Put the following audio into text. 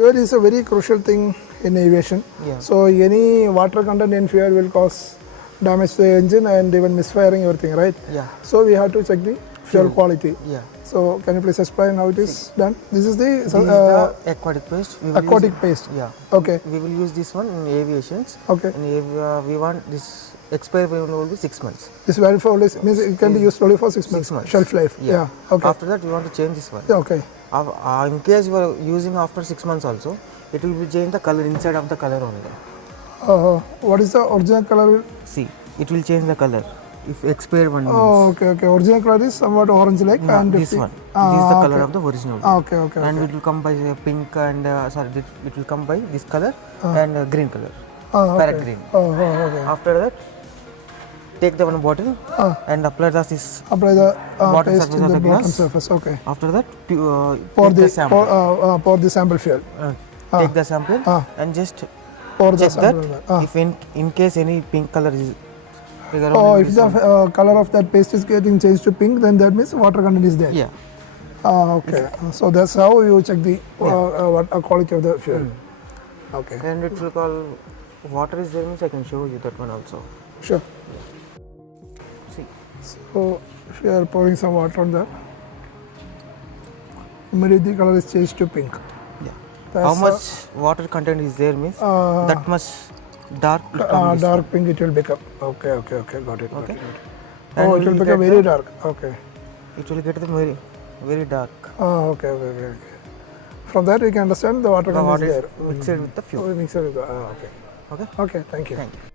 Fuel is a very crucial thing in aviation. Yeah. So any water content in fuel will cause damage to the engine and even misfiring everything, right? Yeah. So we have to check the fuel quality. Yeah. So can you please explain how it is done? This is the This is the aquatic paste. We will aquatic use, paste. Yeah. Okay. We will use this one in aviations. Okay. And we want this expire will be 6 months. This value for only means it can be used only for 6 months. 6 months. Shelf life. Yeah. Okay. After that, we want to change this one. Yeah, okay. In case you are using after 6 months also, it will be change the color inside of the color only. What is the original color? See, it will change the color if expired one means. Oh, okay, okay. Original color is somewhat orange like and this one. This is the color of the original one. Okay, okay. And it will come by pink and it will come by this color and green color. Parrot green. Okay. After that, take the one bottle and apply this apply the bottom paste surface in of the the bottom glass. surface. Okay. After that, Pour take the sample. pour the sample fuel. Take the sample and just Pour the check that sample. if in case any pink color is if the color of that paste is getting changed to pink, then that means water content is there. Yeah. Okay. So that's how you check the quality of the fuel. Okay. And it will call water is there means I can show you that one also. Sure. See. So if you are pouring some water on that, immediately color is changed to pink. Yeah. That's How much water content is there means that much dark. Dark pink it will become. Okay, okay, okay. Got it. Okay. Got it. Oh, it will become very dark. Okay. It will get the very, very dark. Okay, okay, okay, okay. From that we can understand the water content is there. Mixed with the fuel. Mixed with the, okay. Okay. Okay, thank you. Thank you.